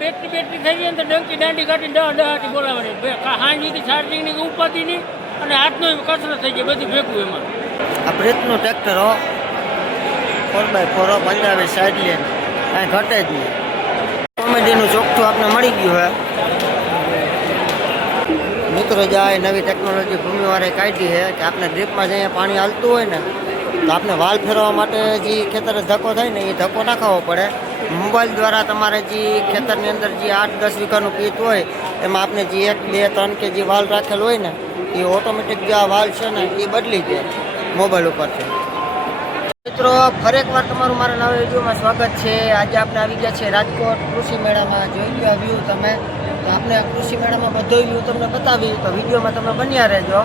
Battery થઈ ગઈ ને તો ડંકી દાંડી કાઢીને દહાટી બોલાવવાની હાંજીથી ચાર્જિંગની ઉપાધિની અને હાથનો કસરત થઈ જાય બધું ભેગું એમાં. આ બ્રેકનું ટ્રેક્ટર હો 4x4 પંજાબી સાઈડ લેન કાંઈ ઘટે જ નહીં. કોમેડીનું ચોખ્ઠું આપણે મળી ગયું હે મિત્રો. જાય નવી ટેકનોલોજી ભૂમિવાળાએ કાઢી છે કે આપણે ડ્રીપમાં જઈએ પાણી હાલતું હોય ને તો આપણે વાલ ફેરવવા માટે જે ખેતરે ધક્કો થાય ને એ ધક્કો નાખાવો પડે. મોબાઈલ દ્વારા તમારે જે ખેતરની અંદર જે 8-10 વીઘાનું પીત હોય એમાં આપણે જે 1, 2, 3 કે જે વાલ રાખેલ હોય ને એ ઓટોમેટિક જે આ વાલ છે ને એ બદલી જાય મોબાઈલ ઉપરથી. મિત્રો ફરી એકવાર તમારું મારા નવા વિડીયોમાં સ્વાગત છે. આજે આપણે આવી ગયા છે રાજકોટ કૃષિ મેળામાં. જોઈ લો વ્યૂ તમે. તો આપણે આ કૃષિ મેળામાં બધો વ્યૂ તમને બતાવી તો વિડીયોમાં તમે બન્યા રહેજો.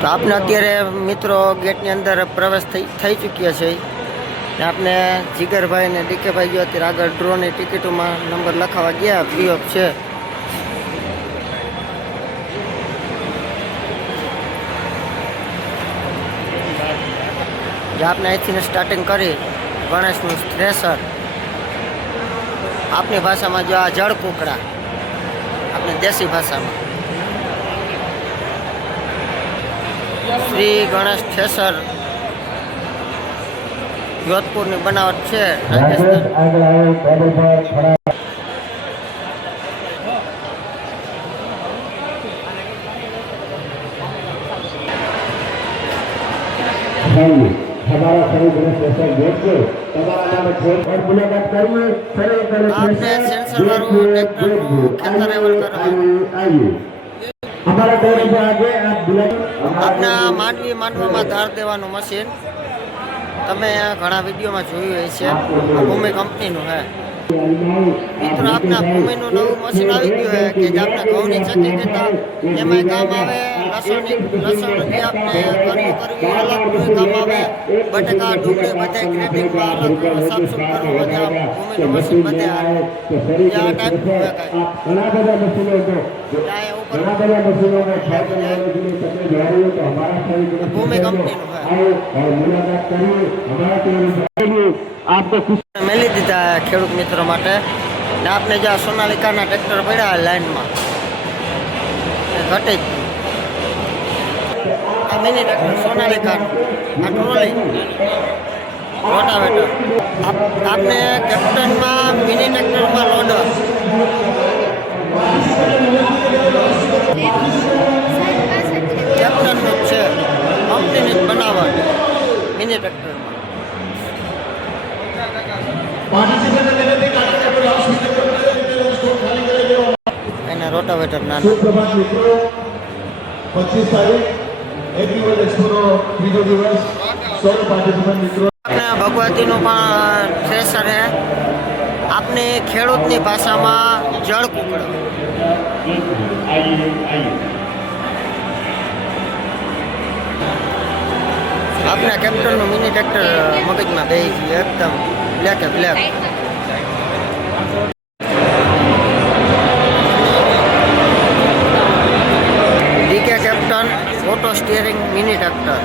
તો આપણે અત્યારે મિત્રો ગેટની અંદર પ્રવેશ થઈ ચૂક્યા છે. આપણે જીગરભાઈ ને ડીકેભાઈ જો અત્યારે આગળ ડ્રોની ટિકિટોમાં નંબર લખાવા ગયા. ફ્રી ઓફ છે. જે આપણે અહીંથી સ્ટાર્ટિંગ કરી ગણેશનું થ્રેસર, આપણી ભાષામાં જો આ જળ કુકડા, આપણી દેશી ભાષામાં શ્રી ગણેશ થ્રેસર જોધપુરની બનાવટ છે. हमारा सभी गणेश ऐसा देख के તમારા નામે કોઈ પણ મુલાકાત કરીએ આપણે સેન્સર વાળું ટ્રેક્ટરનું ખેતર લેવલ કરવા हमारा गणेश आगे आप बुला આપણા માંડવામાં ધાર દેવાનું મશીન તમે ઘણા વિડીયોમાં જોયું હશે. આ ભૂમિ કંપનીનું હે મિત્રો. આપણા ભૂમિનું નવું મશીન આવી ગયું છે કે જે આપણે ઘઉંની ચક્કી કહેતા એમાંય કામ આવે. લસણ જે આપણે કરવી અલગ કામ આવે. બટાકા ડુંગળી બધા ગ્રેડિંગમાં અલગ સાફસૂફ કરવામાં ભૂમિનું મશીન બધે આવે. આ ટાઈપનું હોય કાંઈ ઘણા બધા મશીનો તો ઘણા બધા મશીનોને ભૂમિ કંપનીનું હોય. મુલાકાત કરીએ હમારા आपको खुश મેલી દીધા ખેડૂત મિત્રો માટે. ને આપણે જે સોનાલિકાના ટ્રેક્ટર પડ્યા લાઈનમાં ઘટે જ. આ મિની ટ્રેક્ટર સોનાલિકાનું આ ટ્રોલી રોટાવેટર. આપણે કેપ્ટનમાં મિની ટ્રેક્ટરમાં લોડર. કેપ્ટનનું જ છે, કંપનીની જ બનાવટ મિની ટ્રેક્ટરમાં. એના રોટાવેટર નાના. સુપ્રભાત મિત્રો, 25 તારીખ એગ્રીવલ એક્સપોનો ત્રીજો દિવસ 100 પાર્ટિસિપન્ટ મિત્રો. ભગવતીનું પણ થ્રેસર છે. આપને ખેડૂતની ભાષામાં જળ કુકડો. આપણા કેપ્ટનનું મિની ટ્રેક્ટર મગજમાં બેસી ગયું એકદમ black black. DK captain auto steering mini tractor.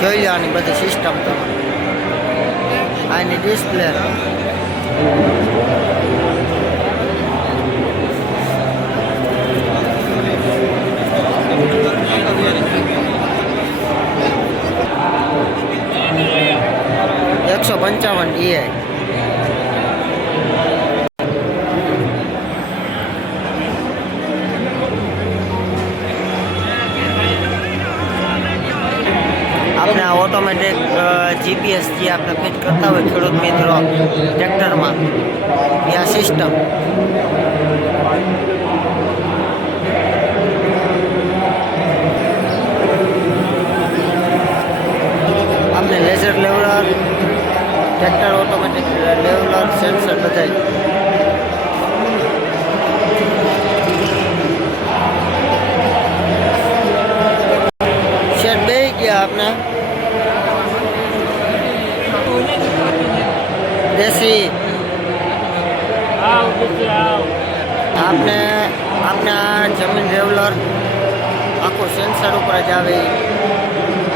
જોઈ લો આની બધી સિસ્ટમ તમે. આની ડિસ્પ્લે DI. આપણે આ ઓટોમેટિક GPS જે આપણે ફિટ કરતા હોય ખેડૂત મિત્રો ટ્રેક્ટરમાં એ આ સિસ્ટમ. આપણે laser leveller tractor automatic leveller sensor બધાય. શેડ બે ગયા આપણે દેશી. આપણે આપણા જમીન રેવલર આખું સેન્સર ઉપર જ આવે.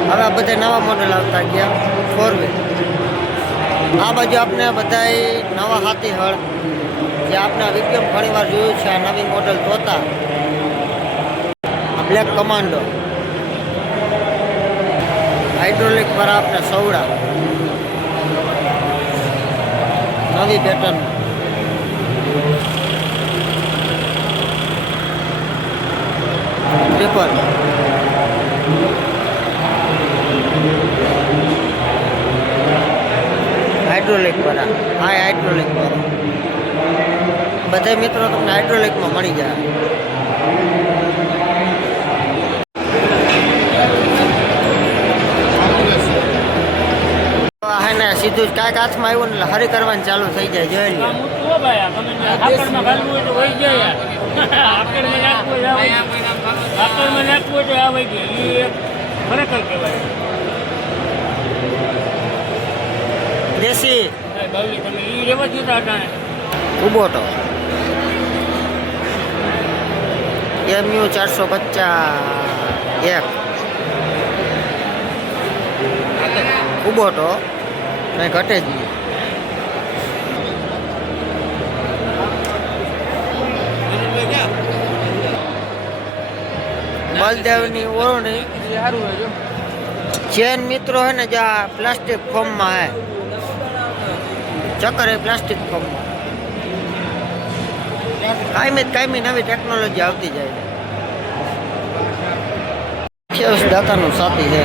હવે આ બધા નવા મોડેલ આવતા ગયા 4 વ્હીલ. આ બાજુ આપણે બધા નવા હાથી હળ જે આપણે વિડીયો ઘણી વાર જોયું છે, આ નવી મોડલ તોતા, આ બ્લેક કમાન્ડો, હાઇડ્રોલિક પર આપણે સવડા, નવી પેટર્ન, ટ્રિપલ, હાઇડ્રોલિક પર, આ હાઇડ્રોલિક પર બધા મિત્રો તમને હાઇડ્રોલિકમાં મળી જાય. ને સીધું જ કાંઈક હાથમાં આવ્યું ને એટલે હરી કરવાનું ચાલુ થઈ જાય. જોઈ લો આમ ઊંચું હો ભાઈ, આ ગમે ત્યાં હાકરમાં ઘાલવું હોય તો વહી જાય. હાકરમાં નાખવું હોય તો હાકરમાં નાખવું હોય તો આ વહી જાય. એ એક ખરેખર કહેવાય. દેશી બાવલી તમે એ રેવા દીધા હતા. કુબોટો MU 450 એક કુબોટો કંઈ ઘટે જ નહીં. બલદેવની ઓળણી ચેન મિત્રો હે ને, જે આ પ્લાસ્ટિક ફોર્મમાં હે, ચક્કર એ પ્લાસ્ટિક ફોર્મમાં. કાયમી નવી ટેકનોલોજી આવતી જાય. 28 દાતાનું સાથી છે.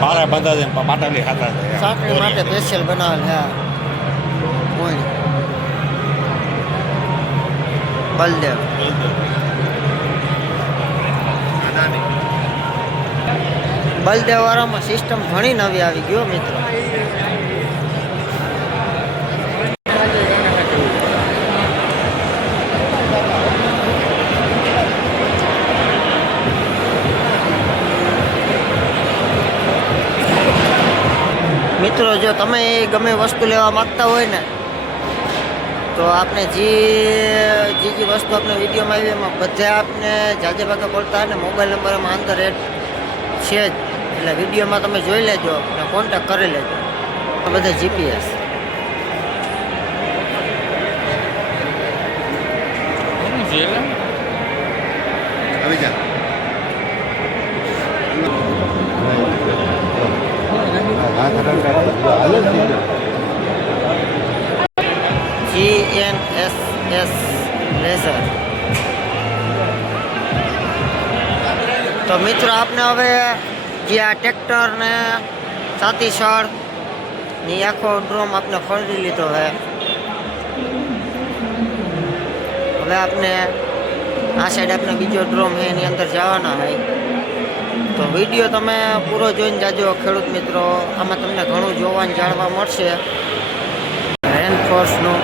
મારા બધા છે પાટાલી ખાતા છે સાતની માટે સ્પેશિયલ બનાવેલ છે. કોઈ બલદેવ બલદેવ વાળામાં સિસ્ટમ ઘણી નવી આવી ગયો મિત્રો. મિત્રો જો તમે ગમે વસ્તુ લેવા માંગતા હોય ને, તો આપણે જે વસ્તુ આપણે વિડીયોમાં આવી એમાં બધા આપને જાજે ભાગે બોલતા હોય ને, મોબાઈલ નંબર એમાં અંદર એડ છે જ, એટલે વિડીયોમાં તમે જોઈ લેજો અને કોન્ટેક કરી લેજો. આ બધા GPS આવી જા GNSS લેઝર. તો મિત્રો આપને હવે જે આ ટ્રેક્ટર ને સાથી સળ ની આખો ડ્રોમ આપણે ખરીદી લીધો છે. હવે આપણે આ સાઈડ આપણે બીજો ડ્રોમ છે એની અંદર જવાના હોય. તો વિડીયો તમે પૂરો જોઈને જાજો ખેડૂત મિત્રો, આમાં તમને ઘણું જોવાનું જાણવા મળશે. રેનફોર્સનું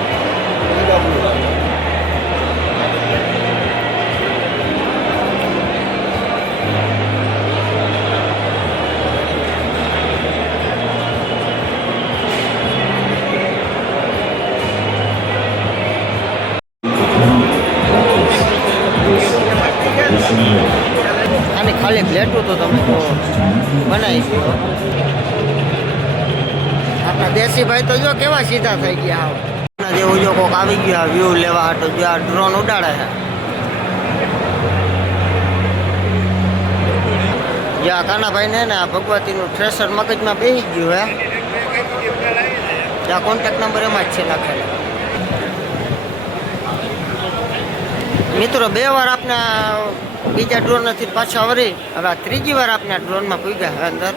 આની ખાલી પ્લેટું તો તમે તો બનાવી શકો. આપણા દેશી ભાઈ તો જો કેવા સીધા થઈ ગયા. જેવું જો કોક આવી ગયા વ્યૂ લેવા હાટો, જો આ ડ્રોન ઉડાડે છે. જે આ કાનાભાઈ ને આ ભગવતીનું થ્રેસર મગજમાં બેસી ગયું હે. આ કોન્ટેક્ટ નંબર એમાં જ છે લખેલો. મિત્રો 2 વાર આપણે બીજા ડ્રોન નથી પાછા વળી, હવે આ 3જી વાર આપણે ડ્રોનમાં પૂગ્યા હવે અંદર.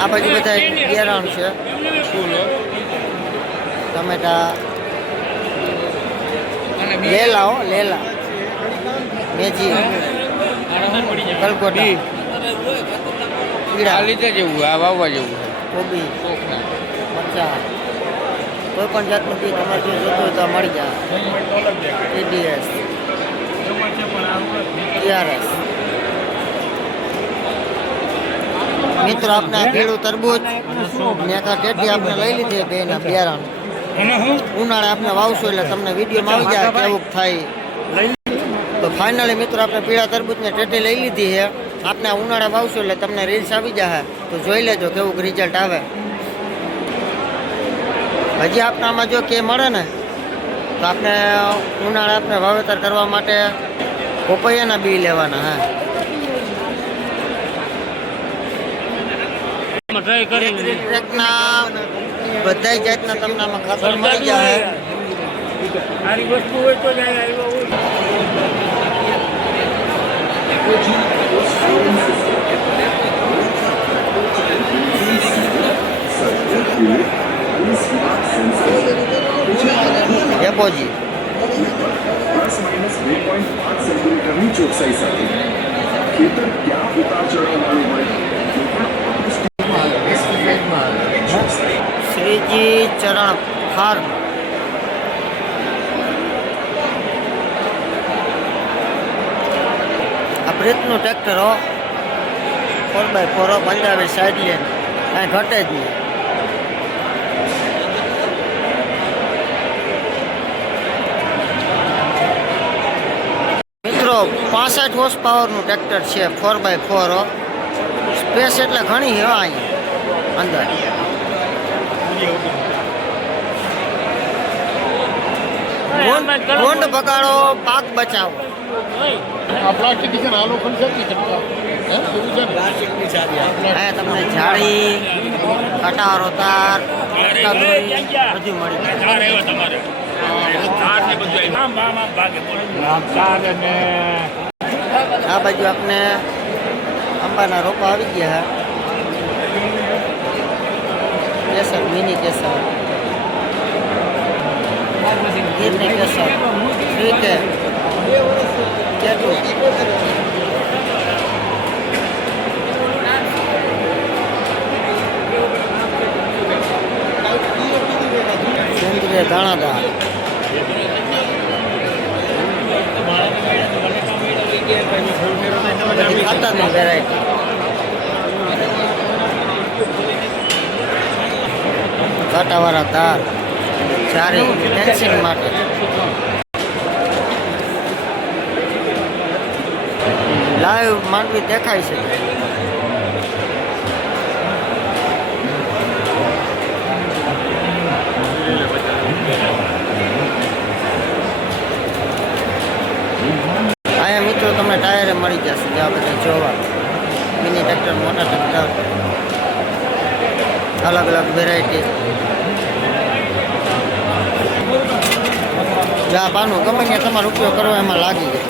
આ બાજુ બધા બિયારણ છે, ટમેટા, લેલા મેજી, કલકોટા, આ લીધે જેવું આ વાવવા જેવું કોબી, મરચા, કોઈ પણ જાતનું બી તમારે જો જોતું હોય તો મળી જાય. TDS, TRS, મિત્રો આપણે આ પીળું તરબૂચ ને એક આ ટેટી આપણે લઈ લીધી બે ના બિયારણ ઉનાળે આપણે વાવશું એટલે તમને વિડીયોમાં આવી જાય કેવું થાય. તો ફાઇનલી મિત્રો આપણે પીળા તરબૂચને ટેટી લઈ લીધી છે. આપણે ઉનાળે વાવશું એટલે તમને રીલ્સ આવી જાય તો જોઈ લેજો કેવું રિઝલ્ટ આવે. હજી આપણે આમાં જો કે મળે ને તો આપણે ઉનાળે આપણે વાવેતર કરવા માટે પપૈયાના બી લેવાના. હા ટ્રાય કરી બધા જાતના તમને આમાં ખાતર મળી જાય. સારી વસ્તુ હોય તો જ આવ્યો હોય. એપોજી ±2.5 સેન્ટીમીટરની ચોકસાઈ સાથે ખેતર ક્યાં ઉતાર ચઢાવવાનું હોય શ્રીજી ચરણ ફાર્મ. આ બ્રેકનું ટ્રેક્ટર હો 4x4 પંજાબી સાઈડ લેન કાંઈ ઘટે જ નહીં. મિત્રો 65 હોર્સ પાવરનું ટ્રેક્ટર છે 4x4. સ્પેસ એટલે ઘણી છે અહીંયા અંદર. ગોંડ બગાડો પાક બચાવો. અહીંયા તમને જાળી કટારો તાર બધું મળી આ બાજુ આપણે આંબાના રોપા આવી ગયા. કેસર મિની કેસર ગીરની કેસર શ્રી કે કેટલું સેન્દ્રીય દાણાદાર. ખાતરની વેરાયટી કાંટાવાળા તાર સારી ફેન્સિંગ માટે. લાઈવ માંડવી દેખાય છે. અહીંયા મિત્રો તમને ટાયરે મળી જશે જ્યાં બધા જોવા. મિની ટ્રેક્ટર મોટા ટ્રેક્ટર અલગ અલગ વેરાયટી. જ્યાં પાનું ગમે ત્યાં તમારો ઉપયોગ કરવો એમાં લાગી જાય.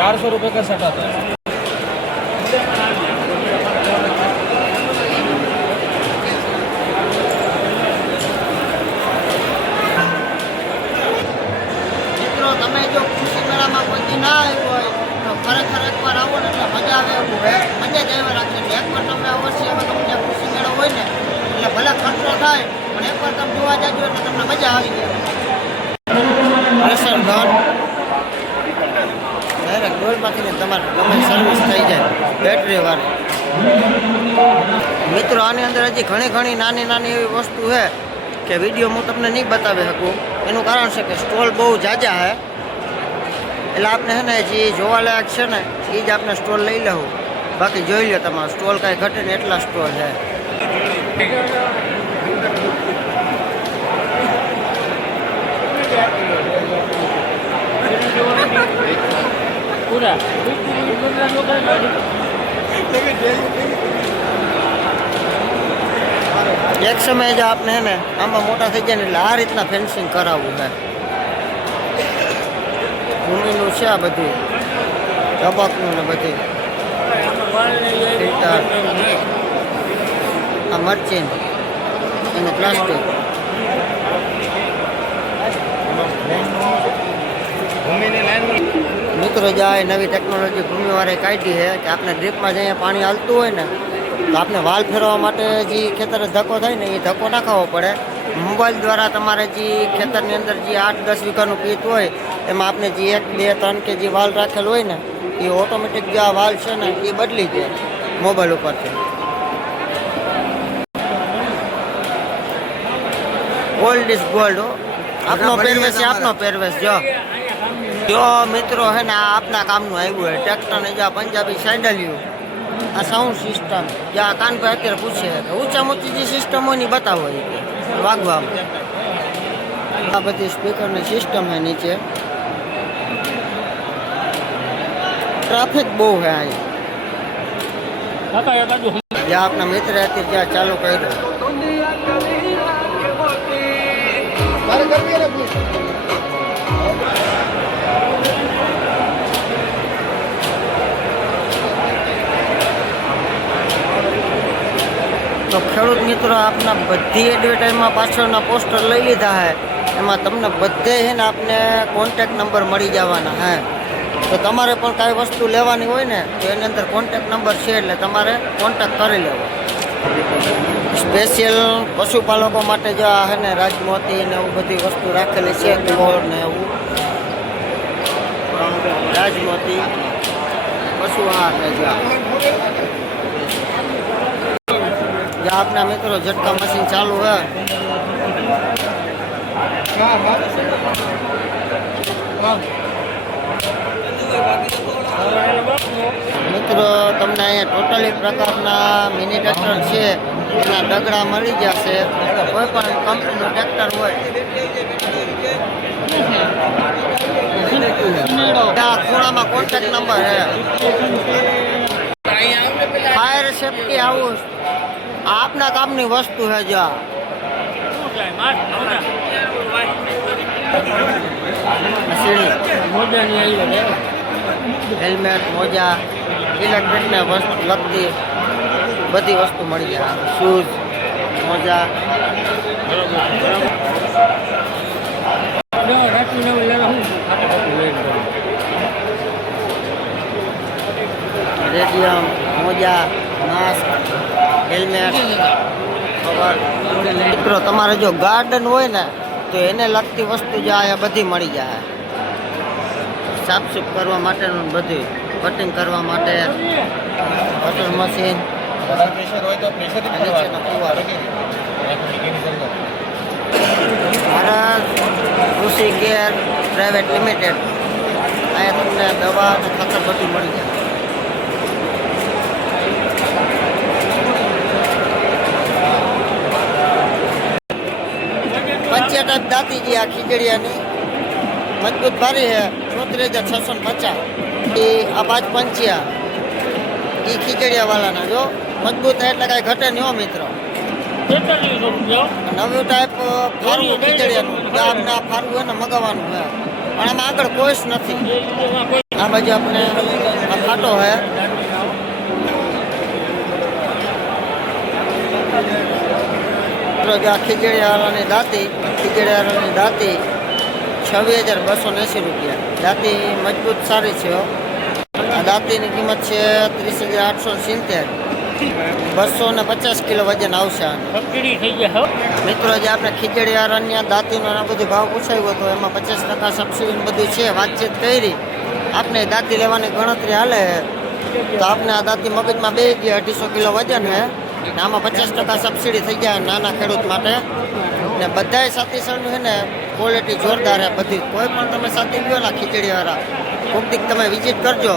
₹400 का सेट आता है. મિત્રો તમે જો કૃષિ મેળામાં કોઈ દી ના આવ્યો હોય તો ખરેખર એકવાર આવો ને એટલે મજા આવે એવું હોય. મજા જ આવે રાખે. એકવાર તમે અવશ્ય હવે તમને કૃષિ મેળો હોય ને એટલે ભલે ખર્ચો થાય પણ એકવાર તમે જોવા જાજો એટલે તમને મજા આવી જાય. રેશન ઘર ડાયરેક્ટ ડોલમાંથી તમારે ગમે સર્વિસ થઈ જાય બેટરી વાળી. મિત્રો આની અંદર હજી ઘણી નાની એવી વસ્તુ છે કે વિડીયો હું તમને નહીં બતાવી શકું. એનું કારણ છે કે સ્ટોલ બહુ જાજા છે એટલે આપણે છે ને જે જોવાલાયક છે ને એ જ આપણે સ્ટોલ લઈ લેવું. બાકી જોઈ લો તમારો સ્ટોલ કાંઈ ઘટે ને એટલા સ્ટોલ છે. પૂરા એક સમયે જ આપણે હે ને આમાં મોટા થઈ જાય ને એટલે આ રીતના ફેન્સિંગ કરાવવું છે. ભૂમિનું છે આ બધું ટબકનું ને બધું ફિલ્ટર આ મરચીન એનું પ્લાસ્ટિક. મિત્રો જાય નવી ટેકનોલોજી ભૂમિવાળાએ કાઢી છે કે આપણે ડ્રીપમાં જઈએ પાણી હાલતું હોય ને તો આપણે વાલ ફેરવવા માટે જે ખેતરે ધક્કો થાય ને એ ધક્કો નાખાવો પડે. મોબાઈલ દ્વારા તમારે જે ખેતરની અંદર જે 8-10 વીઘાનું પીત હોય એમાં આપણે જે 1 2 3 કે જે વાલ રાખેલ હોય ને એ ઓટોમેટિક જે આ વાલ છે ને એ બદલી જાય મોબાઈલ ઉપરથી. Gold is gold. આપનો પહેરવેશ છે, આપનો પહેરવેશ. જો મિત્રો હે ને આ આપના કામનું આવ્યું હોય ટ્રેક્ટર ને જ્યાં પંજાબી સાઇડલ્યું આ સાઉન્ડ સિસ્ટમ જ્યાં કાનભાઈ અત્યારે પૂછે કે ઊંચામાં ઊંચી જે સિસ્ટમ હોય ને ઈ બતાવો એ કે વાગવામાં. આ બધી સ્પીકરની સિસ્ટમ છે નીચે. ટ્રાફિક બહુ છે અહીંયા. જ્યાં આપણા મિત્ર હતી ત્યાં ચાલુ કર્યું. તો ખેડૂત મિત્રો આપના બધી એડવર્ટાઇઝમાં પાછળના પોસ્ટર લઈ લીધા હે. એમાં તમને બધે છે ને આપને કોન્ટેક્ટ નંબર મળી જવાના હે. તો તમારે પણ કાંઈ વસ્તુ લેવાની હોય ને તો એની અંદર કોન્ટેક્ટ નંબર છે એટલે તમારે કોન્ટેક્ટ કરી લેવો. સ્પેશિયલ પશુપાલકો માટે જો આ છે ને રાજમોતી ને એવું બધી વસ્તુ રાખેલી છે ગોળ ને એવું. રાજમોતી પશુ આહાર ને જ્યાં આપના મિત્રો ઝટકા મશીન ચાલુ હે. મિત્રો તમને અહીંયા ટોટલી પ્રકારના મિની ટ્રેક્ટર છે એના ડગડા મળી જશે. કોઈ પણ કંપનીનું ટ્રેક્ટર હોય ત્યાં ખૂણામાં કોન્ટેક્ટ નંબર છે. ફાયર સેફ્ટી હાઉસ આપના કામની વસ્તુ છે. જો હેલ્મેટ મોજા ઇલેક્ટ્રિકને વસ્તુ લગતી બધી વસ્તુ મળી જાય. શૂઝ મોજા રેડિયમ મોજા માસ્ક હેલ્મેટ. મિત્રો તમારે જો ગાર્ડન હોય ને તો એને લગતી વસ્તુ જે આ બધી મળી જાય. સાફસૂફ કરવા માટેનું બધું કટિંગ કરવા માટે કટર મશીન ભારત કૃષિ કેર પ્રાઇવેટ લિમિટેડ. અહીંયા તમને દવા અને ખાતર બધું મળી જાય. પંચ્યા ટાઈપ દાંતી જે આ ખીજડીયાની મજબૂત ભારી છે 34,650. એ આ 5 પંચ્યા એ ખીજડીયા વાળાના જો મજબૂત થાય એટલે કાંઈ ઘટે નહીં હો મિત્રો. નવું ટાઈપ ફારવું ખીજડીયાનું આપને આ ફારવું હોય ને મગાવવાનું છે પણ આમાં આગળ કોઈ જ નથી. આ બાજુ આપણે આ ફાટો છે. આ ખીજડીયાની દાંતી 26,280 રૂપિયા. દાંતી મજબૂત સારી છે. આ દાંતીની કિંમત છે 30,870. 250 કિલો વજન આવશે. મિત્રો જે આપણે ખીજડીયા દાંતીનો આ બધું ભાવ પૂછાયો હતો એમાં 50% સબસિડી બધું છે. વાતચીત કરી આપણે દાંતી લેવાની ગણતરી હાલે તો આપણે આ દાંતી મગજમાં 2,250 કિલો વજન છે. આમાં 50% સબસિડી થઈ જાય નાના ખેડૂત માટે. ને બધાય સાથી સળનું છે ને ક્વોલિટી જોરદાર છે બધી. કોઈ પણ તમે સાથી લ્યો ને ખીચડીવાળા કોકદીક તમે વિઝિટ કરજો.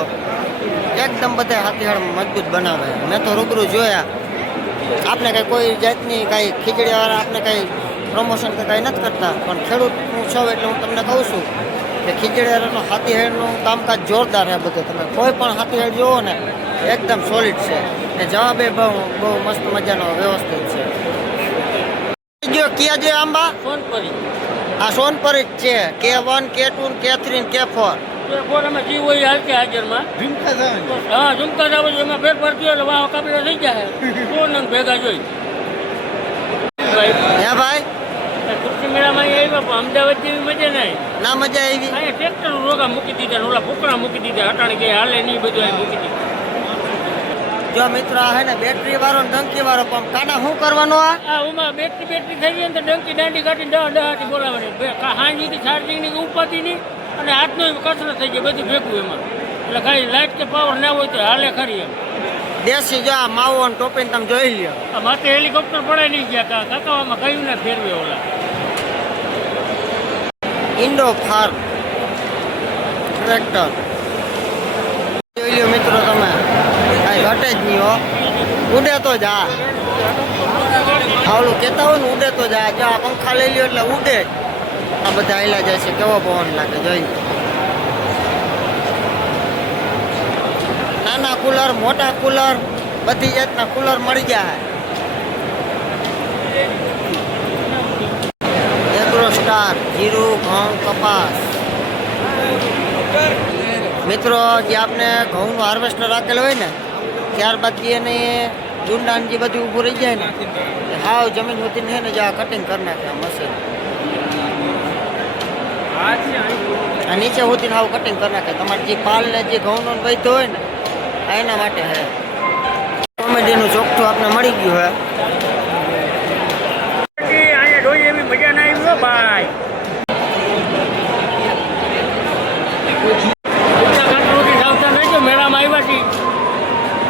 એકદમ બધા હાથીહાળ મજબૂત બનાવે. મેં તો રૂબરૂ જોયા. આપણે કંઈ કોઈ જાતની કાંઈ ખીચડીવાળા આપણે કંઈ પ્રમોશન કે કાંઈ નથી કરતા પણ ખેડૂત હું છું એટલે હું તમને કહું છું કે ખીચડીવાળાનું હાથીહાળનું કામકાજ જોરદાર છે બધું. તમે કોઈ પણ હાથીહાળ જોવો ને એકદમ સોલિડ છે ને જવાબે બહુ મસ્ત મજાનો વ્યવસ્થિત છે. જો ક્યાં જોઈએ આંબા સોનપરી. આ સોનપરી જ છે. K1 K2 K3 K4. એમાં જીવ હોય હાલ કે હાજરમાં હા ઝુમકા જાવ એમાં ફેરફાર થયો એટલે વાહ કાપીને થઈ જાય. 100 નંગ ભેગા જોઈ હે ભાઈ કૃષિ મેળામાં આવ્યા પણ અમદાવાદ જેવી મજા નહીં. ના મજા આવી. અહીંયા ટ્રેક્ટર રોગા મૂકી દીધા ઓલા ફૂકરા મૂકી દીધા અટાણે કે હાલે નહીં બધું અહીં મૂકી દીધું. જો મિત્રો આ હે ને બેટરી વાળો ડંકી વાળો પંપ કાના શું કરવાનો આ ઉમાં બેટરી થઈ ગઈ ને તો ડંકી દાંડી કાઢીને 10 બોલાવવાની હાંજી ચાર્જિંગ ની ઉપાધિ ની અને હાથનો કસરત થઈ ગઈ બધું ભેગું એમાં. એટલે ખાલી લાઇટ કે પાવર ના હોય તો હાલે ખરી એમ. દેશી જો આ માવો અને ટોપીને તમે જોઈ લ્યો. આ માથે હેલિકોપ્ટર પડે નહીં ગયા કાકાવામાં કયું ને ફેરવે ઓલા. ઇન્ડો ફાર્મ ટ્રેક્ટર જોઈ લ્યો મિત્રો તમે, કાંઈ ઘટે જ નહીં હો, ઉડે તો જા. આવડું કહેતા હોય ને ઉડે તો જા. જો આ પંખા લઈ લ્યો એટલે ઉડે જ. આ બધા હાલ્યા જાય છે, કેવો પવન લાગે જોઈ. નાના કુલર, મોટા કુલર, બધી જાતના કુલર મળી જાય. એગ્રો સ્ટાર, જીરું, ઘઉં, કપાસ. મિત્રો જે આપણે ઘઉંનું હાર્વેસ્ટર રાખેલું હોય ને, ત્યારબાદ જે એને ડુંડાને જે બધું ઊભું રહી જાય ને, હાવ જમીન હોતી ને જે આ કટિંગ કરી નાખે આ મશીન. આ નીચે હોતી હાવ કટિંગ કરી નાખે. તમારે જે પાલ ને જે ઘઉંનો વૈધો હોય ને, આ એના માટે હે. કોમેડીનું ચોખ્ઠું આપણે મળી ગયું હે. અહીંયા જોઈએ એવી મજા ના આવી ભાઈ. મેળામાં આવ્યા છીએ,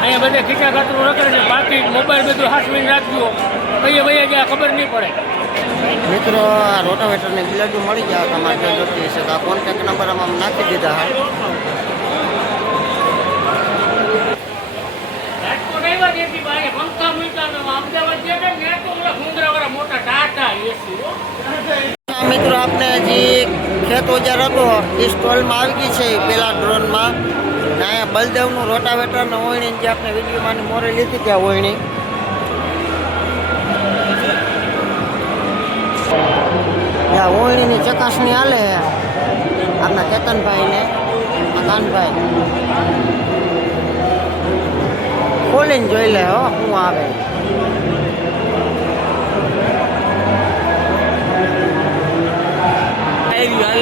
અહીંયા બધા ખીચા ખાતરું રખડે છે, બાકી મોબાઈલ બધું હાથમાં રાખજો, કઈએ વયા જાય ખબર નહીં પડે. મિત્રો આ રોટાવેટરની બિલાડી મળી જાય તમારે જો જોતી હશે તો આ કોન્ટેક્ટ નંબર આમાં નાખી દીધા હા. રાજકોટ આવ્યા ત્યાંથી ભાઈ પંખા મૂક્યા, અમદાવાદ ગયા ને તો ઓલા ભૂંગરાવાળા મોટા ટાટા એસી. મિત્રો આપણે જે ખેત ઓજાર હતો એ સ્ટોલમાં આવી ગઈ છે પેલા ડ્રોનમાં. ને અહીંયા બલદેવનું રોટાવેટર ને ઓયણી જે આપણે વિડીયોમાં મોરે લીધી ત્યાં ઓયણી. ત્યાં ઓયણીની ચકાસણી હાલે આપણા કેતનભાઈને, કાનભાઈ ખોલીને જોઈ લે હો શું આવે.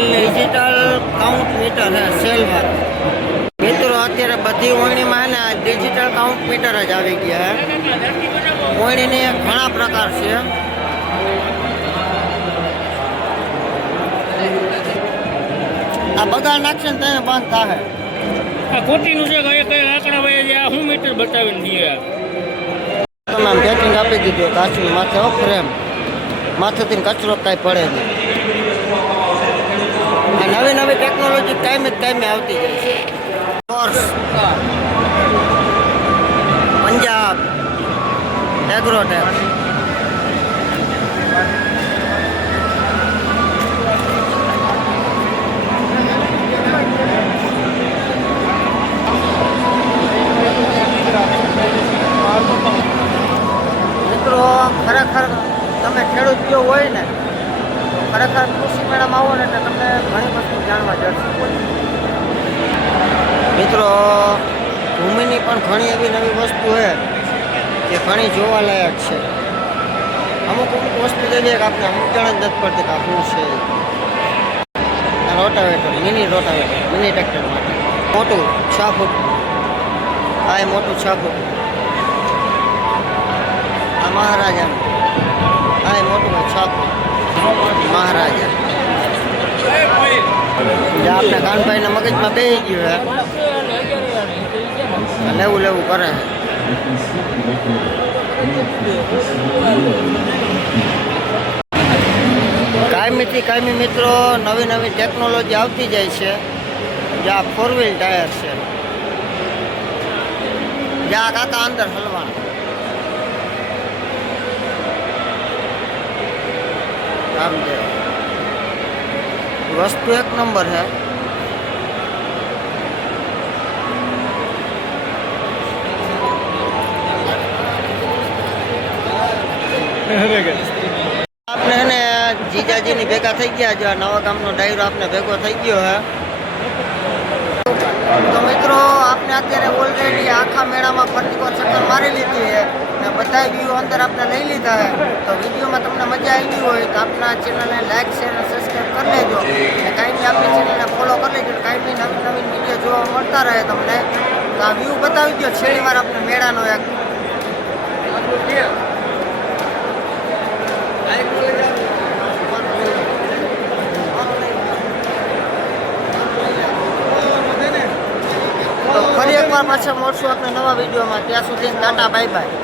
ડિજિટલ કાઉન્ટ મીટર હે સેલવર. મિત્રો અત્યારે બધી ઓયણીમાં હે ને ડિજિટલ કાઉન્ટ મીટર જ આવી ગયા હે. ઓયણીને ઘણા પ્રકાર છે. આ બગાડ નાખશે ને તેને બંધ થાય. આ ખોટીનું છે કે કઈ આંકડા ભાઈ આ શું મીટર બતાવીને દઈએ. તમે આમ પેકિંગ આપી દીધું કાચનું માથે હો ફ્રેમ, માથેથી કચરો કાંઈ પડે નહીં. આ નવી નવી ટેકનોલોજી ટાઈમે આવતી જાય છે. Course Punjab Agrotech. મિત્રો ખરેખર તમે ખેડૂત જો હોય ને તો ખરેખર કૃષિ મેળામાં આવો ને એટલે તમને ઘણી વસ્તુ જાણવા જશે. મિત્રો ભૂમિની પણ ઘણી એવી નવી વસ્તુ છે જે ઘણી જોવાલાયક છે. અમુક વસ્તુ જેવી કે આપણે અમુક જણ જ નથી પડતી કે શું છે. Rotavator, mini rotavator, mini tractor માટે મોટું 6 ફૂટ. આ એ મોટું 6 ફૂટ. આ મહારાજાનું, આ એ મોટું 6 ફૂટ મહારાજા. જે આપણે કાનભાઈના મગજમાં બેસી ગયું હે, લેવું કરે. કાયમી મિત્રો નવી નવી ટેકનોલોજી આવતી જાય છે. જ્યાં 4 વ્હીલ ટાયર છે, જ્યાં કાકા અંદર હલવાના. વસ્તુ એક નંબર છે. આપણે એને જીજાજીની ભેગા થઈ ગયા. જો નવા ગામનો ડાયરો આપણે ભેગો થઈ ગયો હે. તો મિત્રો આપણે અત્યારે ઓલરેડી આખા મેળામાં ફરતી ચક્કર મારી લીધી છે ને બધા વ્યૂ અંદર આપણે લઈ લીધા છે. તો વિડીયોમાં તમને મજા આવી હોય તો આપણા ચેનલને લાઈક શેર અને સબસ્ક્રાઈબ કરી લેજો. અને કાંઈ આપણી ચેનલને ફોલો કરી લેજો. કાંઈ નવીન વિડીયો જોવા મળતા રહે તમને. તો આ વ્યૂ બતાવી દો છેલ્લી વાર આપણે મેળાનો એક. ફરી એકવાર પાછા મળશું આપણે નવા વિડીયોમાં. ત્યાં સુધી ટાટા બાય બાય.